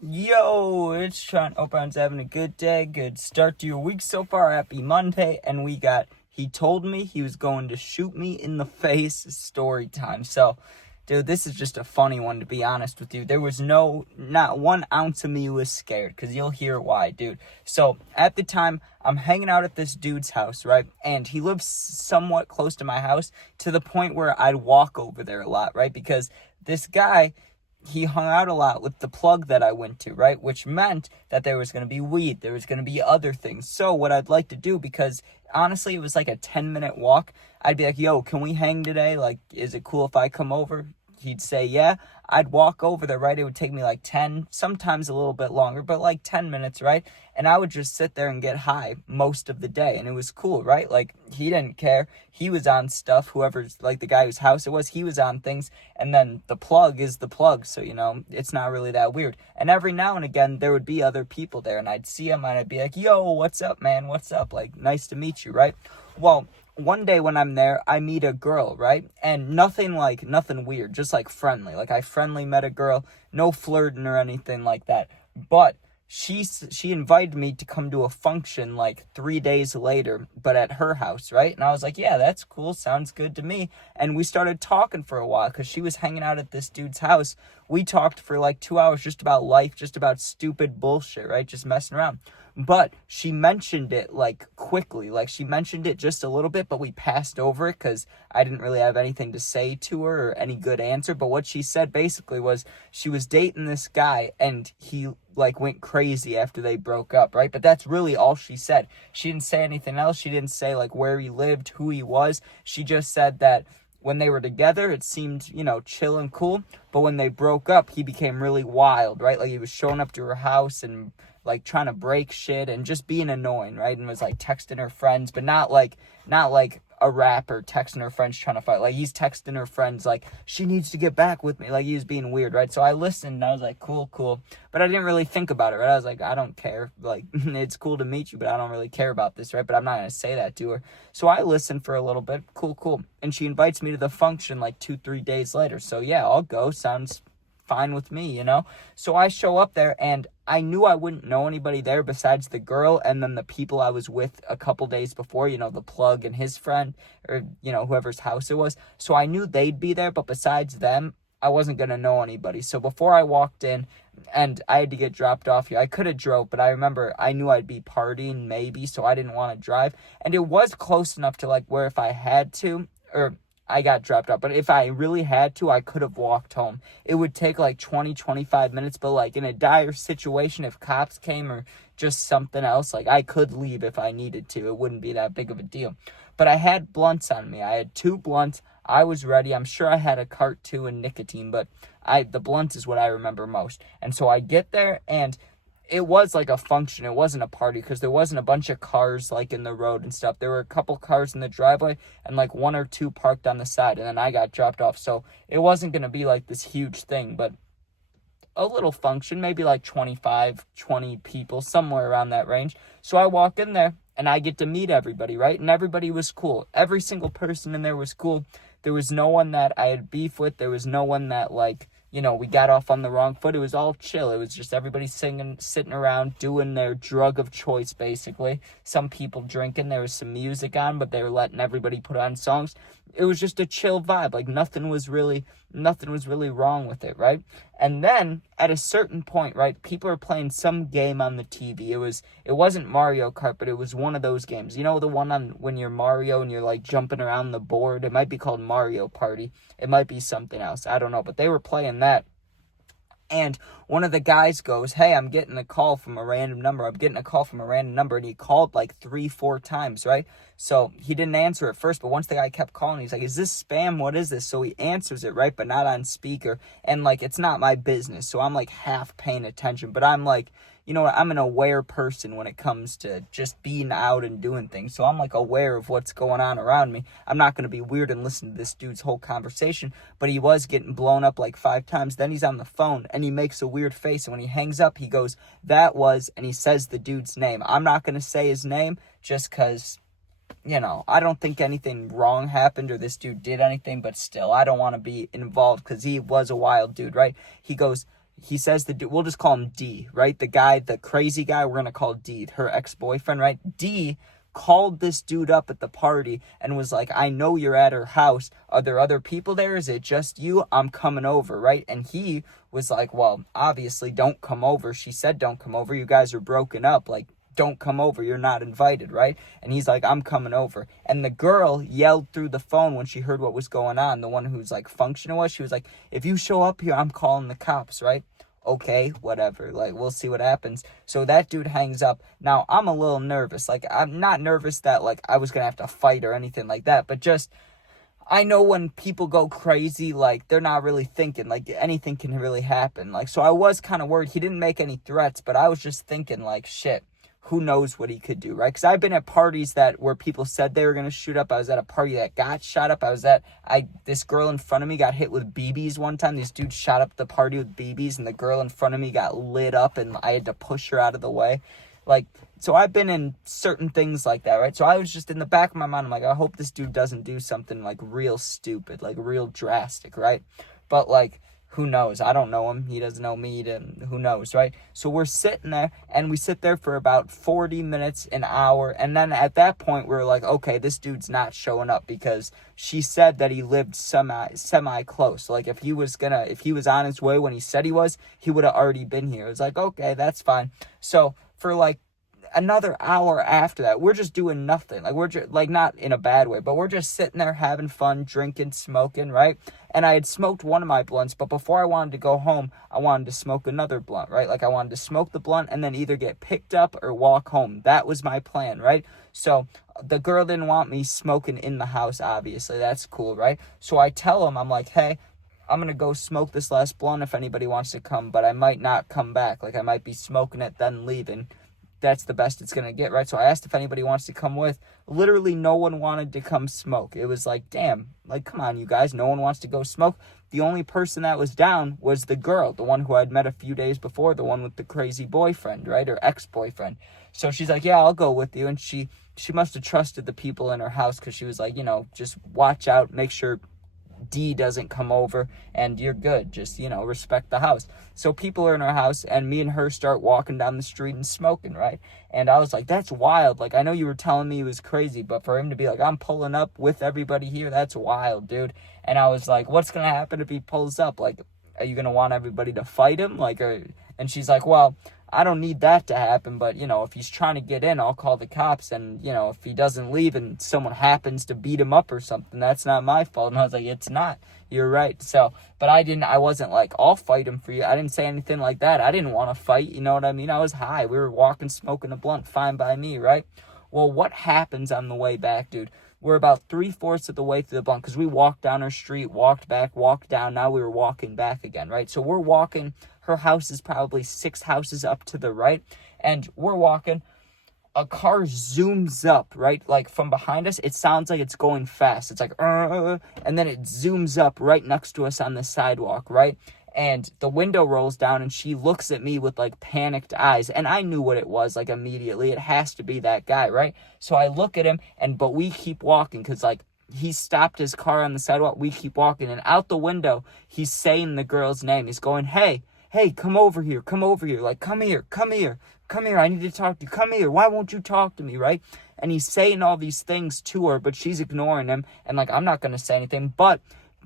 Yo, it's Sean. Hope everyone's having a good day, good start to your week so far. Happy Monday. And he told me he was going to shoot me in the face story time. So, dude, this is just a funny one, to be honest with you. There was not 1 ounce of me was scared, because you'll hear why, dude. So, at the time, I'm hanging out at this dude's house, right? And he lives somewhat close to my house, to the point where I'd walk over there a lot, right? Because this guy, he hung out a lot with the plug that I went to, right? Which meant that there was going to be weed. There was going to be other things. So what I'd like to do, because honestly, it was like a 10-minute walk. I'd be like, yo, can we hang today? Like, is it cool if I come over? He'd say, yeah. I'd walk over there, right? It would take me like 10, sometimes a little bit longer, but like 10 minutes, right? And I would just sit there and get high most of the day. And it was cool, right? Like, he didn't care. He was on stuff. Whoever's, like, the guy whose house it was, he was on things. And then the plug is the plug. So, it's not really that weird. And every now and again, there would be other people there. And I'd see them and I'd be like, yo, what's up, man? What's up? Like, nice to meet you, right? Well, one day when I'm there, I meet a girl, right? And nothing weird, just like friendly. Like, I friendly met a girl, no flirting or anything like that. But she invited me to come to a function like 3 days later, but at her house, right? And I was like, yeah, that's cool. Sounds good to me. And we started talking for a while because she was hanging out at this dude's house. We talked for like 2 hours just about life, just about stupid bullshit, right? Just messing around. But she mentioned it like quickly, like she mentioned it just a little bit, but we passed over it because I didn't really have anything to say to her or any good answer. But what she said basically was she was dating this guy and he like went crazy after they broke up, right? But that's really all she said. She didn't say anything else. She didn't say like where he lived, who he was. She just said that when they were together, it seemed, chill and cool. But when they broke up, he became really wild, right? Like he was showing up to her house and like trying to break shit and just being annoying, right? And was like texting her friends, but not like a rapper texting her friends trying to fight. Like he's texting her friends like she needs to get back with me. Like he was being weird, right? So I listened and I was like, cool. But I didn't really think about it, right? I was like, I don't care. Like it's cool to meet you, but I don't really care about this, right? But I'm not gonna say that to her. So I listened for a little bit. Cool. And she invites me to the function like 2-3 days later. So yeah, I'll go. Sounds fine with me, So I show up there and I knew I wouldn't know anybody there besides the girl and then the people I was with a couple days before, the plug and his friend or, whoever's house it was. So I knew they'd be there, but besides them, I wasn't going to know anybody. So before I walked in and I had to get dropped off here, I could have drove, but I remember I knew I'd be partying maybe, so I didn't want to drive. And it was close enough to like where if I had to, or I got dropped off, but if I really had to, I could have walked home. It would take like 20-25 minutes, but like in a dire situation, if cops came or just something else, like I could leave if I needed to. It wouldn't be that big of a deal. But I had blunts on me. I had 2 blunts. I was ready. I'm sure I had a cart too and nicotine, but the blunts is what I remember most. And so I get there and it was like a function. It wasn't a party because there wasn't a bunch of cars like in the road and stuff. There were a couple cars in the driveway and like 1 or 2 parked on the side, and then I got dropped off. So it wasn't going to be like this huge thing, but a little function, maybe like 25, 20 people, somewhere around that range. So I walk in there and I get to meet everybody, right? And everybody was cool. Every single person in there was cool. There was no one that I had beef with. There was no one that like, we got off on the wrong foot. It was all chill. It was just everybody sitting around, doing their drug of choice, basically. Some people drinking. There was some music on, but they were letting everybody put on songs. It was just a chill vibe. Like nothing was really wrong with it, right? And then at a certain point, right, people are playing some game on the TV. It wasn't Mario Kart, but it was one of those games. You know, the one on when you're Mario and you're like jumping around the board. It might be called Mario Party. It might be something else. I don't know, but they were playing that. And one of the guys goes, hey, I'm getting a call from a random number. And he called like 3-4 times, right? So he didn't answer at first, but once the guy kept calling, he's like, is this spam? What is this? So he answers it, right? But not on speaker. And like, it's not my business. So I'm like half paying attention, but I'm like, I'm an aware person when it comes to just being out and doing things. So I'm like aware of what's going on around me. I'm not going to be weird and listen to this dude's whole conversation, but he was getting blown up like 5 times. Then he's on the phone and he makes a weird face. And when he hangs up, he goes, and he says the dude's name. I'm not going to say his name just because, I don't think anything wrong happened or this dude did anything, but still, I don't want to be involved because he was a wild dude, right? He goes, he says the dude, we'll just call him D, right? The guy, the crazy guy, we're going to call D, her ex-boyfriend, right? D called this dude up at the party and was like, I know you're at her house. Are there other people there? Is it just you? I'm coming over, right? And he was like, well, obviously don't come over. She said don't come over. You guys are broken up. Like, don't come over. You're not invited, right? And he's like, I'm coming over. And the girl yelled through the phone when she heard what was going on. The one who's like functional was, she was like, if you show up here, I'm calling the cops, right? Okay, whatever. Like, we'll see what happens. So that dude hangs up. Now, I'm a little nervous. Like, I'm not nervous that, like, I was going to have to fight or anything like that. But just, I know when people go crazy, like, they're not really thinking. Like, anything can really happen. Like, so I was kind of worried. He didn't make any threats, but I was just thinking, like, shit. Who knows what he could do, right? Because I've been at parties where people said they were going to shoot up. I was at a party that got shot up. This girl in front of me got hit with BBs one time. These dudes shot up the party with BBs, and the girl in front of me got lit up, and I had to push her out of the way. Like, so I've been in certain things like that, right? So I was just in the back of my mind, I'm like, I hope this dude doesn't do something, like, real stupid, like, real drastic, right? But, like, who knows? I don't know him. He doesn't know me. Who knows, right? So we're sitting there, and we sit there for about 40 minutes, an hour, and then at that point, we're like, okay, this dude's not showing up because she said that he lived semi-close. Like, if he was on his way when he said he would have already been here. It was like, okay, that's fine. So for, like, another hour after that, we're just doing nothing. Like, we're just, like, not in a bad way, but we're just sitting there having fun, drinking, smoking, right? And I had smoked one of my blunts, but before I wanted to go home, I wanted to smoke another blunt, right? Like, I wanted to smoke the blunt and then either get picked up or walk home. That was my plan, right? So the girl didn't want me smoking in the house, obviously. That's cool, right? So I tell him, I'm like, hey, I'm going to go smoke this last blunt if anybody wants to come, but I might not come back. Like, I might be smoking it, then leaving. That's the best it's going to get, right? So I asked if anybody wants to come with. Literally no one wanted to come smoke. It was like, damn, like, come on, you guys. No one wants to go smoke. The only person that was down was the girl, the one who I'd met a few days before, the one with the crazy boyfriend, right? Or ex-boyfriend. So she's like, yeah, I'll go with you. And she must have trusted the people in her house because she was like, just watch out, make sure D doesn't come over and you're good. Just, respect the house. So people are in our house and me and her start walking down the street and smoking, right? And I was like, that's wild. Like, I know you were telling me he was crazy, but for him to be like, I'm pulling up with everybody here, that's wild, dude. And I was like, what's going to happen if he pulls up? Like, are you going to want everybody to fight him? And she's like, well, I don't need that to happen, but, if he's trying to get in, I'll call the cops, and, if he doesn't leave and someone happens to beat him up or something, that's not my fault. And I was like, it's not. You're right. So, but I wasn't like, I'll fight him for you. I didn't say anything like that. I didn't want to fight, you know what I mean? I was high. We were walking, smoking a blunt, fine by me, right? Well, what happens on the way back, dude? We're about 3/4 of the way through the blunt, because we walked down our street, walked back, walked down, now we were walking back again, right? So we're walking. Her house is probably 6 houses up to the right, and we're walking. A car zooms up, right? Like, from behind us, it sounds like it's going fast. It's like, and then it zooms up right next to us on the sidewalk, right? And the window rolls down, and she looks at me with, like, panicked eyes. And I knew what it was, like, immediately. It has to be that guy, right? So I look at him, but we keep walking, because, like, he stopped his car on the sidewalk. We keep walking, and out the window, he's saying the girl's name. He's going, hey, come over here, like, come here, I need to talk to you, come here, why won't you talk to me, right? And he's saying all these things to her, but she's ignoring him, and, like, I'm not going to say anything, but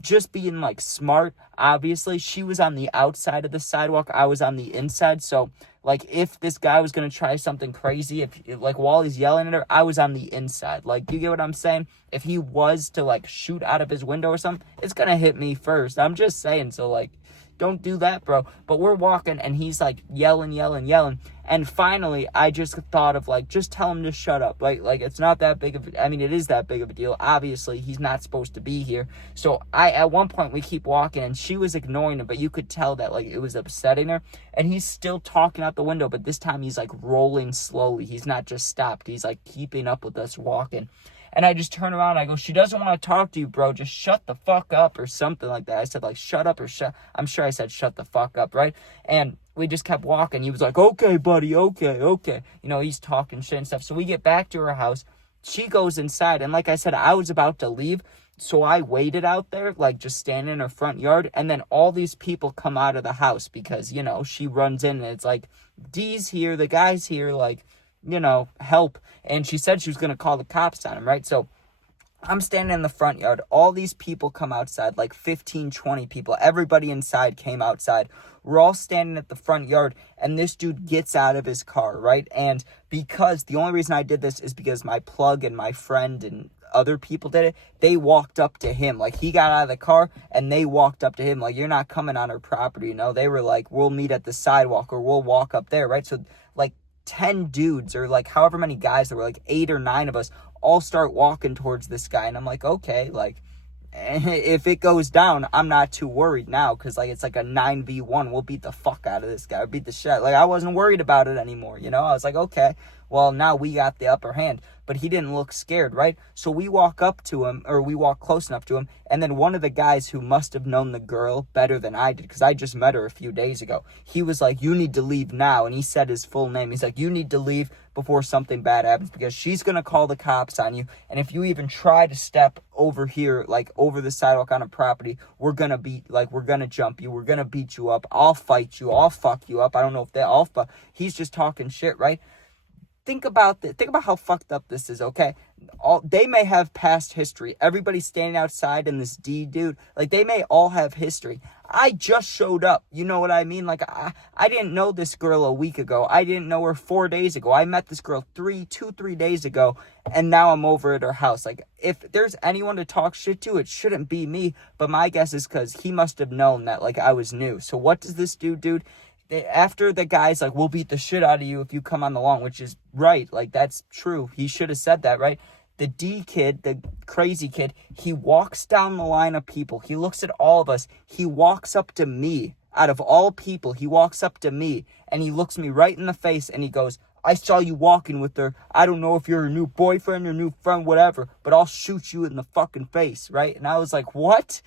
just being, like, smart, obviously, she was on the outside of the sidewalk, I was on the inside, so, like, if this guy was going to try something crazy, while he's yelling at her, I was on the inside, like, you get what I'm saying? If he was to, like, shoot out of his window or something, it's going to hit me first, I'm just saying, so, like, don't do that, bro. But we're walking, and he's, like, yelling. And finally, I just thought of, like, just tell him to shut up. Like it's not that big of it is that big of a deal. Obviously, he's not supposed to be here. So, at one point, we keep walking, and she was ignoring him, but you could tell that, like, it was upsetting her. And he's still talking out the window, but this time he's, like, rolling slowly. He's not just stopped. He's, like, keeping up with us walking. And I just turn around and I go, she doesn't want to talk to you, bro. Just shut the fuck up or something like that. I said, like, shut up or I'm sure I said shut the fuck up, right? And we just kept walking. He was like, okay, buddy, okay. He's talking shit and stuff. So we get back to her house. She goes inside. And like I said, I was about to leave. So I waited out there, like, just standing in her front yard, and then all these people come out of the house because, you know, she runs in, and it's like, Dee's here, the guy's here, like, you know, help. And she said she was going to call the cops on him, right? So I'm standing in the front yard. All these people come outside, like 15, 20 people. Everybody inside came outside. We're all standing at the front yard, and this dude gets out of his car, right? And because the only reason I did this is because my plug and my friend and other people did it, they walked up to him. Like, he got out of the car, and they walked up to him. Like, you're not coming on our property, you know? They were like, we'll meet at the sidewalk, or we'll walk up there, right? So, like, 10 dudes, or like however many guys there were, like 8 or 9 of us, all start walking towards this guy. And I'm like, okay, like, if it goes down, I'm not too worried now, because like it's like a 9v1. We'll beat the fuck out of this guy, beat the shit. Like, I wasn't worried about it anymore, you know? I was like, okay, well, now we got the upper hand. But he didn't look scared, right? So we walk up to him, or we walk close enough to him, and then one of the guys who must have known the girl better than I did, because I just met her a few days ago, he was like, you need to leave now. And he said his full name. He's like, you need to leave before something bad happens, because she's going to call the cops on you. And if you even try to step over here, like over the sidewalk on a property, we're going to jump you. We're going to beat you up. I'll fight you. I'll fuck you up. I don't know if he's just talking shit, right? Think about how fucked up this is, okay? They may have past history. Everybody standing outside and this D dude, like, they may all have history. I just showed up. You know what I mean? Like, I didn't know this girl a week ago. I didn't know her 4 days ago. I met this girl 3 days ago, and now I'm over at her house. Like, if there's anyone to talk shit to, it shouldn't be me. But my guess is because he must have known that, like, I was new. So what does this dude? After the guy's like, we'll beat the shit out of you if you come on the lawn, which is right. Like, that's true. He should have said that, right? The D kid, the crazy kid, he walks down the line of people. He looks at all of us. He walks up to me. Out of all people, he walks up to me, and he looks me right in the face, and he goes, I saw you walking with her. I don't know if you're her new boyfriend or new friend, whatever, but I'll shoot you in the fucking face, right? And I was like, what?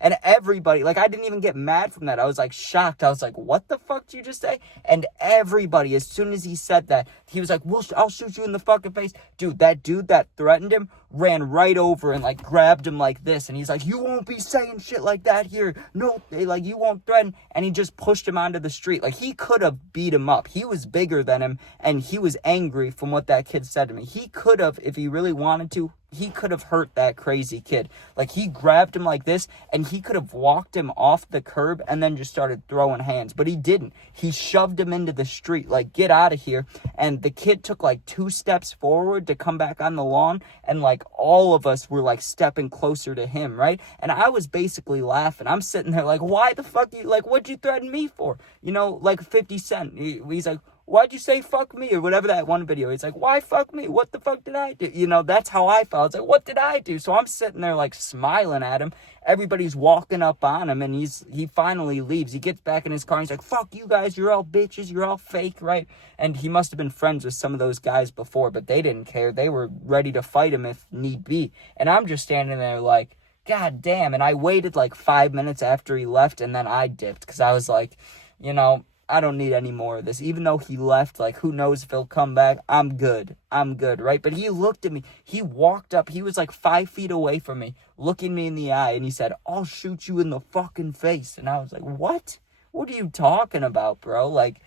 And everybody, like, I didn't even get mad from that. I was like shocked. I was like, what the fuck did you just say? And everybody, as soon as he said that, he was like, I'll shoot you in the fucking face. Dude that threatened him ran right over and like grabbed him like this, and he's like, you won't be saying shit like that here. No, like, you won't threaten. And he just pushed him onto the street. Like, he could have beat him up. He was bigger than him, and he was angry from what that kid said to me. He could have, if he really wanted to, he could have hurt that crazy kid. Like, he grabbed him like this, and he could have walked him off the curb and then just started throwing hands. But he didn't. He shoved him into the street, like, get out of here. And the kid took like 2 steps forward to come back on the lawn, and like all of us were like stepping closer to him, right? And I was basically laughing. I'm sitting there like, why the fuck you, like, what'd you threaten me for? You know, like 50 Cent. He's like, why'd you say fuck me? Or whatever, that one video. He's like, why fuck me? What the fuck did I do? You know, that's how I felt. It's like, what did I do? So I'm sitting there like smiling at him. Everybody's walking up on him, and he finally leaves. He gets back in his car, and he's like, fuck you guys, you're all bitches, you're all fake, right? And he must have been friends with some of those guys before, but they didn't care. They were ready to fight him if need be. And I'm just standing there like, God damn. And I waited like 5 minutes after he left, and then I dipped, because I was like, you know, I don't need any more of this. Even though he left, like, who knows if he'll come back. I'm good, right? But he looked at me. He walked up. He was like 5 feet away from me, looking me in the eye, and he said, I'll shoot you in the fucking face. And I was like, what? What are you talking about, bro? Like,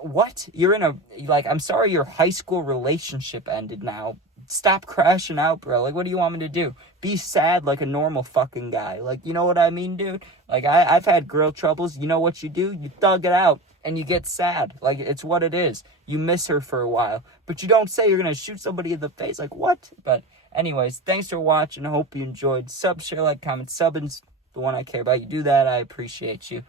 what? You're in a, like, I'm sorry your high school relationship ended now. Stop crashing out, bro. Like, what do you want me to do? Be sad like a normal fucking guy. Like, you know what I mean, dude? Like, I've had girl troubles. You know what you do? You thug it out, and you get sad. Like, it's what it is. You miss her for a while. But you don't say you're going to shoot somebody in the face. Like, what? But anyways, thanks for watching. I hope you enjoyed. Sub, share, like, comment. Sub's the one I care about. You do that, I appreciate you.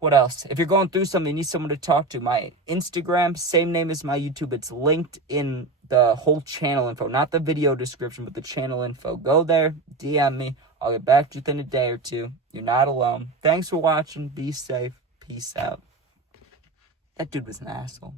What else? If you're going through something, you need someone to talk to. My Instagram, same name as my YouTube. It's linked in the whole channel info. Not the video description, but the channel info. Go there, DM me. I'll get back to you within a day or two. You're not alone. Thanks for watching. Be safe. Peace out. That dude was an asshole.